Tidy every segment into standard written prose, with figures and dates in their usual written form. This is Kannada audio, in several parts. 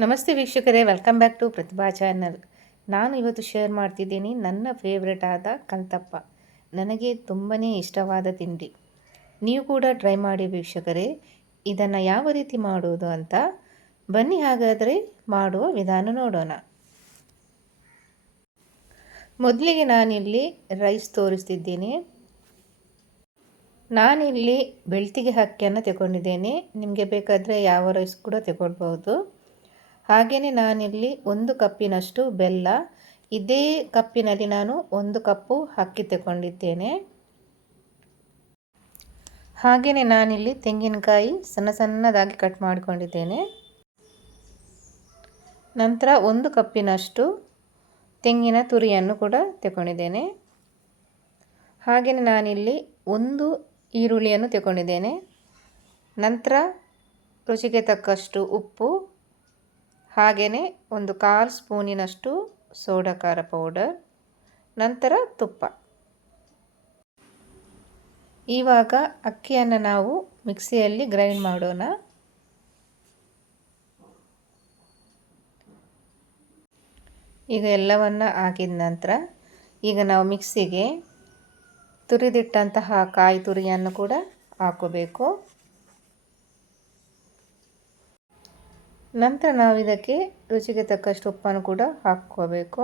ನಮಸ್ತೆ ವೀಕ್ಷಕರೇ, welcome back to Pratibha channel. ನಾನು ಇವತ್ತು ಶೇರ್ ಮಾಡ್ತಿದ್ದೀನಿ ನನ್ನ ಫೇವ್ರೆಟ್ ಆದ ಕಲ್ತಪ್ಪ. ನನಗೆ ತುಂಬಾ ಇಷ್ಟವಾದ ತಿಂಡಿ. ನೀವು ಕೂಡ ಟ್ರೈ ಮಾಡಿ ವೀಕ್ಷಕರೇ. ಇದನ್ನು ಯಾವ ರೀತಿ ಮಾಡುವುದು ಅಂತ ಬನ್ನಿ ಹಾಗಾದರೆ ಮಾಡುವ ವಿಧಾನ ನೋಡೋಣ. ಮೊದಲಿಗೆ ನಾನಿಲ್ಲಿ ರೈಸ್ ತೋರಿಸ್ತಿದ್ದೀನಿ. ನಾನಿಲ್ಲಿ ಬೆಳ್ತಿಗೆ ಅಕ್ಕಿಯನ್ನು ತಗೊಂಡಿದ್ದೇನೆ. ನಿಮಗೆ ಬೇಕಾದರೆ ಯಾವ ರೈಸ್ ಕೂಡ ತಗೊಳ್ಬೋದು. ಹಾಗೆಯೇ ನಾನಿಲ್ಲಿ 1 ಕಪ್ಪಿನಷ್ಟು ಬೆಲ್ಲ, ಇದೇ ಕಪ್ಪಿನಲ್ಲಿ ನಾನು 1 ಕಪ್ಪು ಅಕ್ಕಿ ತಗೊಂಡಿದ್ದೇನೆ. ಹಾಗೆಯೇ ನಾನಿಲ್ಲಿ ತೆಂಗಿನಕಾಯಿ ಸಣ್ಣದಾಗಿ ಕಟ್ ಮಾಡಿಕೊಂಡಿದ್ದೇನೆ. ನಂತರ 1 ಕಪ್ಪಿನಷ್ಟು ತೆಂಗಿನ ತುರಿಯನ್ನು ಕೂಡ ತಗೊಂಡಿದ್ದೇನೆ. ಹಾಗೆಯೇ ನಾನಿಲ್ಲಿ 1 ಈರುಳ್ಳಿಯನ್ನು ತಗೊಂಡಿದ್ದೇನೆ. ನಂತರ ರುಚಿಗೆ ತಕ್ಕಷ್ಟು ಉಪ್ಪು, ಹಾಗೆಯೇ 1/4 ಸ್ಪೂನಿನಷ್ಟು ಸೋಡಾ ಖಾರ ಪೌಡರ್, ನಂತರ ತುಪ್ಪ. ಇವಾಗ ಅಕ್ಕಿಯನ್ನು ನಾವು ಮಿಕ್ಸಿಯಲ್ಲಿ ಗ್ರೈಂಡ್ ಮಾಡೋಣ. ಈಗ ಎಲ್ಲವನ್ನು ಹಾಕಿದ ನಂತರ ಈಗ ನಾವು ಮಿಕ್ಸಿಗೆ ತುರಿದಿಟ್ಟಂತಹ ಕಾಯಿ ತುರಿಯನ್ನು ಕೂಡ ಹಾಕೋಬೇಕು. ನಂತರ ನಾವು ಇದಕ್ಕೆ ರುಚಿಗೆ ತಕ್ಕಷ್ಟು ಉಪ್ಪನ್ನು ಕೂಡ ಹಾಕ್ಕೋಬೇಕು.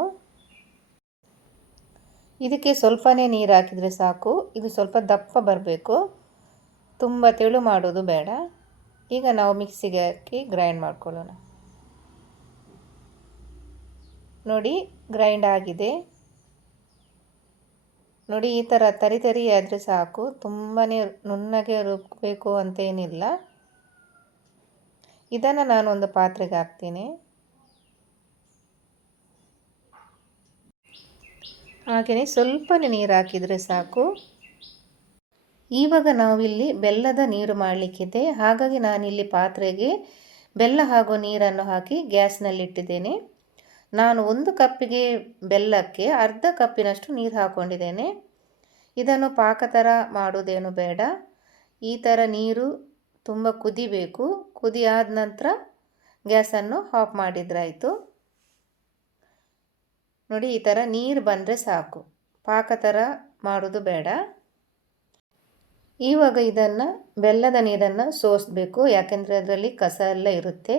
ಇದಕ್ಕೆ ಸ್ವಲ್ಪನೇ ನೀರು ಹಾಕಿದರೆ ಸಾಕು. ಇದು ಸ್ವಲ್ಪ ದಪ್ಪ ಬರಬೇಕು, ತುಂಬ ತೆಳು ಮಾಡೋದು ಬೇಡ. ಈಗ ನಾವು ಮಿಕ್ಸಿಗೆ ಹಾಕಿ ಗ್ರೈಂಡ್ ಮಾಡ್ಕೊಳ್ಳೋಣ. ನೋಡಿ, ಗ್ರೈಂಡ್ ಆಗಿದೆ. ನೋಡಿ, ಈ ಥರ ತರಿ ಆದರೆ ಸಾಕು. ತುಂಬಾ ನುಣ್ಣಗೆ ರುಬ್ಬಬೇಕು ಅಂತೇನಿಲ್ಲ. ಇದನ್ನು ನಾನು ಒಂದು ಪಾತ್ರೆಗೆ ಹಾಕ್ತೀನಿ. ಹಾಗೆಯೇ ಸ್ವಲ್ಪನೇ ನೀರು ಹಾಕಿದರೆ ಸಾಕು. ಇವಾಗ ನಾವಿಲ್ಲಿ ಬೆಲ್ಲದ ನೀರು ಮಾಡಲಿಕ್ಕಿದೆ. ಹಾಗಾಗಿ ನಾನಿಲ್ಲಿ ಪಾತ್ರೆಗೆ ಬೆಲ್ಲ ಹಾಗೂ ನೀರನ್ನು ಹಾಕಿ ಗ್ಯಾಸ್ನಲ್ಲಿಟ್ಟಿದ್ದೇನೆ. ನಾನು 1 ಕಪ್ಪಿಗೆ ಬೆಲ್ಲಕ್ಕೆ ಅರ್ಧ ಕಪ್ಪಿನಷ್ಟು ನೀರು ಹಾಕ್ಕೊಂಡಿದ್ದೇನೆ. ಇದನ್ನು ಪಾಕ ಥರ ಮಾಡೋದೇನು ಬೇಡ. ಈ ಥರ ನೀರು ತುಂಬ ಕುದಿಬೇಕು. ಕುದಿ ಆದ ನಂತರ ಗ್ಯಾಸನ್ನು ಆಫ್ ಮಾಡಿದ್ರಾಯಿತು. ನೋಡಿ, ಈ ಥರ ನೀರು ಬಂದರೆ ಸಾಕು, ಪಾಕ ಥರ ಮಾಡೋದು ಬೇಡ. ಇವಾಗ ಇದನ್ನು ಬೆಲ್ಲದ ನೀರನ್ನು ಸೋಸಬೇಕು, ಯಾಕೆಂದರೆ ಅದರಲ್ಲಿ ಕಸ ಎಲ್ಲ ಇರುತ್ತೆ,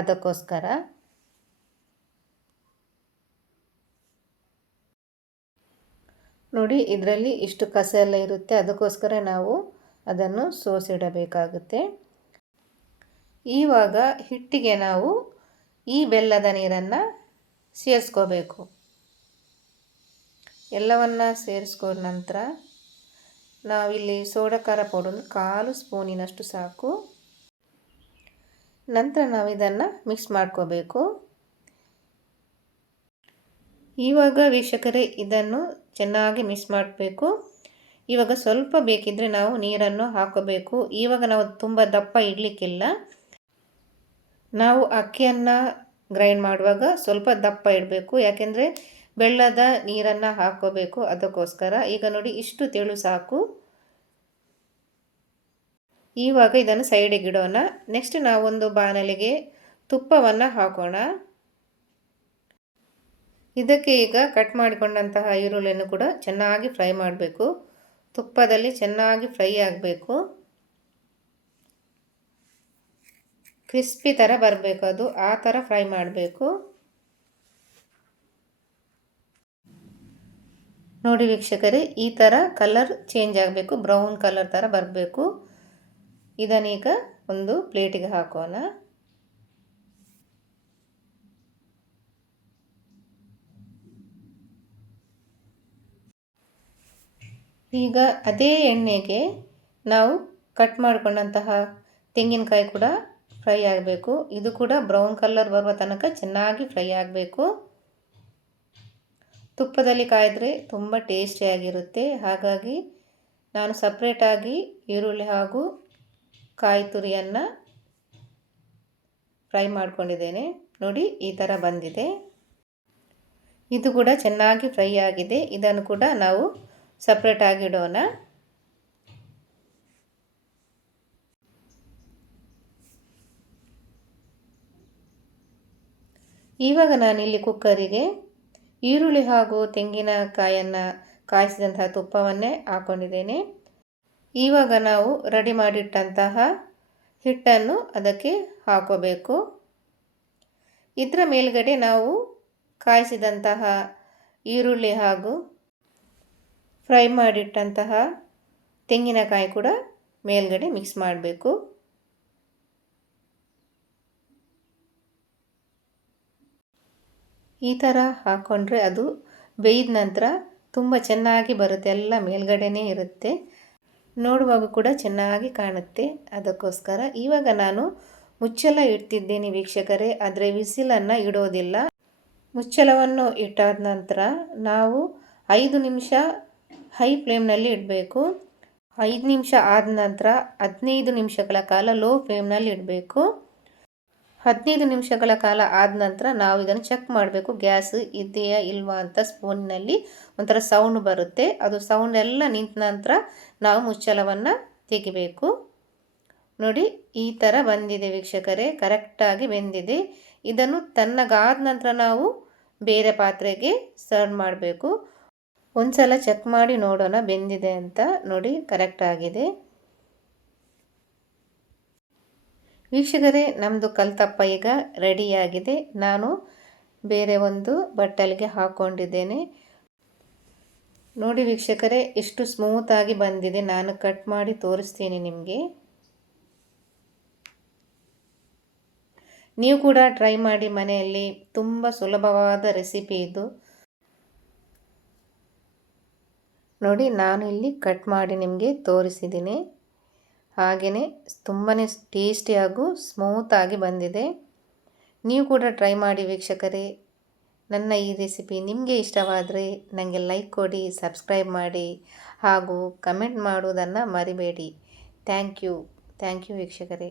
ಅದಕ್ಕೋಸ್ಕರ. ನೋಡಿ, ಇದರಲ್ಲಿ ಇಷ್ಟು ಕಸ ಎಲ್ಲ ಇರುತ್ತೆ, ಅದಕ್ಕೋಸ್ಕರ ನಾವು ಅದನ್ನು ಸೋಸಿಡಬೇಕಾಗುತ್ತೆ. ಇವಾಗ ಹಿಟ್ಟಿಗೆ ನಾವು ಈ ಬೆಲ್ಲದ ನೀರನ್ನು ಸೇರಿಸ್ಕೋಬೇಕು. ಎಲ್ಲವನ್ನು ಸೇರಿಸ್ಕೊಂಡ ನಂತರ ನಾವಿಲ್ಲಿ ಸೋಡಾ ಖಾರ ಪೌಡರ್ 1/4 ಸ್ಪೂನಿನಷ್ಟು ಸಾಕು. ನಂತರ ನಾವು ಇದನ್ನು ಮಿಕ್ಸ್ ಮಾಡ್ಕೋಬೇಕು. ಇವಾಗ ವೀಕ್ಷಕರೇ, ಇದನ್ನು ಚೆನ್ನಾಗಿ ಮಿಕ್ಸ್ ಮಾಡಬೇಕು. ಇವಾಗ ಸ್ವಲ್ಪ ಬೇಕಿದ್ದರೆ ನಾವು ನೀರನ್ನು ಹಾಕೋಬೇಕು. ಇವಾಗ ನಾವು ತುಂಬ ದಪ್ಪ ಇಡಲಿಕ್ಕಿಲ್ಲ. ನಾವು ಅಕ್ಕಿಯನ್ನು ಗ್ರೈಂಡ್ ಮಾಡುವಾಗ ಸ್ವಲ್ಪ ದಪ್ಪ ಇಡಬೇಕು, ಯಾಕೆಂದರೆ ಬೆಲ್ಲದ ನೀರನ್ನು ಹಾಕೋಬೇಕು, ಅದಕ್ಕೋಸ್ಕರ. ಈಗ ನೋಡಿ, ಇಷ್ಟು ತೆಳು ಸಾಕು. ಇವಾಗ ಇದನ್ನು ಸೈಡಿಗೆ ಇಡೋಣ. ನೆಕ್ಸ್ಟ್ ನಾವೊಂದು ಬಾಣಲೆಗೆ ತುಪ್ಪವನ್ನು ಹಾಕೋಣ. ಇದಕ್ಕೆ ಈಗ ಕಟ್ ಮಾಡಿಕೊಂಡಂತಹ ಈರುಳ್ಳಿಯನ್ನು ಕೂಡ ಚೆನ್ನಾಗಿ ಫ್ರೈ ಮಾಡಬೇಕು. ತುಪ್ಪದಲ್ಲಿ ಚೆನ್ನಾಗಿ ಫ್ರೈ ಆಗಬೇಕು. ಕ್ರಿಸ್ಪಿ ಥರ ಬರಬೇಕು, ಅದು ಆ ಥರ ಫ್ರೈ ಮಾಡಬೇಕು. ನೋಡಿ ವೀಕ್ಷಕರೇ, ಈ ಥರ ಕಲರ್ ಚೇಂಜ್ ಆಗಬೇಕು, ಬ್ರೌನ್ ಕಲರ್ ಥರ ಬರಬೇಕು. ಇದನ್ನೀಗ ಒಂದು ಪ್ಲೇಟಿಗೆ ಹಾಕೋಣ. ಈಗ ಅದೇ ಎಣ್ಣೆಗೆ ನಾವು ಕಟ್ ಮಾಡಿಕೊಂಡಂತಹ ತೆಂಗಿನಕಾಯಿ ಕೂಡ ಫ್ರೈ ಆಗಬೇಕು. ಇದು ಕೂಡ ಬ್ರೌನ್ ಕಲರ್ ಬರುವ ತನಕ ಚೆನ್ನಾಗಿ ಫ್ರೈ ಆಗಬೇಕು. ತುಪ್ಪದಲ್ಲಿ ಕಾಯಿದ್ರೆ ತುಂಬ ಟೇಸ್ಟಿಯಾಗಿರುತ್ತೆ. ಹಾಗಾಗಿ ನಾನು ಸಪ್ರೇಟಾಗಿ ಈರುಳ್ಳಿ ಹಾಗೂ ಕಾಯಿ ತುರಿಯನ್ನು ಫ್ರೈ ಮಾಡ್ಕೊಂಡಿದ್ದೇನೆ. ನೋಡಿ, ಈ ಥರ ಬಂದಿದೆ. ಇದು ಕೂಡ ಚೆನ್ನಾಗಿ ಫ್ರೈ ಆಗಿದೆ. ಇದನ್ನು ಕೂಡ ನಾವು ಸಪ್ರೇಟಾಗಿ ಇಡೋಣ. ಇವಾಗ ನಾನಿಲ್ಲಿ ಕುಕ್ಕರಿಗೆ ಈರುಳ್ಳಿ ಹಾಗೂ ತೆಂಗಿನಕಾಯನ್ನು ಕಾಯಿಸಿದಂತಹ ತುಪ್ಪವನ್ನೇ ಹಾಕ್ಕೊಂಡಿದ್ದೇನೆ. ಇವಾಗ ನಾವು ರೆಡಿ ಮಾಡಿಟ್ಟಂತಹ ಹಿಟ್ಟನ್ನು ಅದಕ್ಕೆ ಹಾಕೋಬೇಕು. ಇದರ ಮೇಲ್ಗಡೆ ನಾವು ಕಾಯಿಸಿದಂತಹ ಈರುಳ್ಳಿ ಹಾಗೂ ಫ್ರೈ ಮಾಡಿಟ್ಟಂತಹ ತೆಂಗಿನಕಾಯಿ ಕೂಡ ಮೇಲ್ಗಡೆ ಮಿಕ್ಸ್ ಮಾಡಬೇಕು. ಈ ಥರ ಹಾಕ್ಕೊಂಡ್ರೆ ಅದು ಬೇಯ್ದ ನಂತರ ತುಂಬ ಚೆನ್ನಾಗಿ ಬರುತ್ತೆ, ಎಲ್ಲ ಮೇಲ್ಗಡೆನೇ ಇರುತ್ತೆ, ನೋಡುವಾಗ ಕೂಡ ಚೆನ್ನಾಗಿ ಕಾಣುತ್ತೆ. ಅದಕ್ಕೋಸ್ಕರ ಇವಾಗ ನಾನು ಮುಚ್ಚಳ ಇಡ್ತಿದ್ದೇನೆ ವೀಕ್ಷಕರೇ, ಆದರೆ ವಿಸಿಲನ್ನು ಇಡೋದಿಲ್ಲ. ಮುಚ್ಚಳವನ್ನು ಇಟ್ಟಾದ ನಂತರ ನಾವು 5 ನಿಮಿಷ ಹೈ ಫ್ಲೇಮ್ನಲ್ಲಿ ಇಡಬೇಕು. 5 ನಿಮಿಷ ಆದ ನಂತರ 15 ನಿಮಿಷಗಳ ಕಾಲ ಲೋ ಫ್ಲೇಮ್ನಲ್ಲಿ ಇಡಬೇಕು. 15 ನಿಮಿಷಗಳ ಕಾಲ ಆದ ನಂತರ ನಾವು ಇದನ್ನು ಚೆಕ್ ಮಾಡಬೇಕು, ಗ್ಯಾಸ್ ಇದೆಯಾ ಇಲ್ವಾ ಅಂತ. ಸ್ಪೂನ್ನಲ್ಲಿ ಒಂಥರ ಸೌಂಡ್ ಬರುತ್ತೆ, ಅದು ಸೌಂಡ್ ಎಲ್ಲ ನಿಂತ ನಂತರ ನಾವು ಮುಚ್ಚಳವನ್ನು ತೆಗಿಬೇಕು. ನೋಡಿ ಈ ಥರ ಬಂದಿದೆ ವೀಕ್ಷಕರೇ, ಕರೆಕ್ಟಾಗಿ ಬೆಂದಿದೆ. ಇದನ್ನು ತಣ್ಣಗಾದ ನಂತರ ನಾವು ಬೇರೆ ಪಾತ್ರೆಗೆ ಸರ್ವ್ ಮಾಡಬೇಕು. ಒಂದ್ಸಲ ಚೆಕ್ ಮಾಡಿ ನೋಡೋಣ ಬೆಂದಿದೆ ಅಂತ. ನೋಡಿ ಕರೆಕ್ಟಾಗಿದೆ ವೀಕ್ಷಕರೇ, ನಮ್ಮದು ಕಲ್ತಪ್ಪ ಈಗ ರೆಡಿಯಾಗಿದೆ. ನಾನು ಬೇರೆ ಒಂದು ಬಟ್ಟಲಿಗೆ ಹಾಕ್ಕೊಂಡಿದ್ದೇನೆ. ನೋಡಿ ವೀಕ್ಷಕರೇ, ಎಷ್ಟು ಸ್ಮೂತಾಗಿ ಬಂದಿದೆ. ನಾನು ಕಟ್ ಮಾಡಿ ತೋರಿಸ್ತೀನಿ ನಿಮಗೆ. ನೀವು ಕೂಡ ಟ್ರೈ ಮಾಡಿ ಮನೆಯಲ್ಲಿ, ತುಂಬ ಸುಲಭವಾದ ರೆಸಿಪಿ ಇದು. ನೋಡಿ ನಾನು ಇಲ್ಲಿ ಕಟ್ ಮಾಡಿ ನಿಮಗೆ ತೋರಿಸಿದ್ದೀನಿ. ಹಾಗೆಯೇ ತುಂಬಾ ಟೇಸ್ಟಿ ಹಾಗೂ ಸ್ಮೂತಾಗಿ ಬಂದಿದೆ. ನೀವು ಕೂಡ ಟ್ರೈ ಮಾಡಿ ವೀಕ್ಷಕರೇ. ನನ್ನ ಈ ರೆಸಿಪಿ ನಿಮಗೆ ಇಷ್ಟವಾದರೆ ನನಗೆ ಲೈಕ್ ಕೊಡಿ, ಸಬ್ಸ್ಕ್ರೈಬ್ ಮಾಡಿ ಹಾಗೂ ಕಮೆಂಟ್ ಮಾಡುವುದನ್ನು ಮರಿಬೇಡಿ. ಥ್ಯಾಂಕ್ ಯು ವೀಕ್ಷಕರೇ.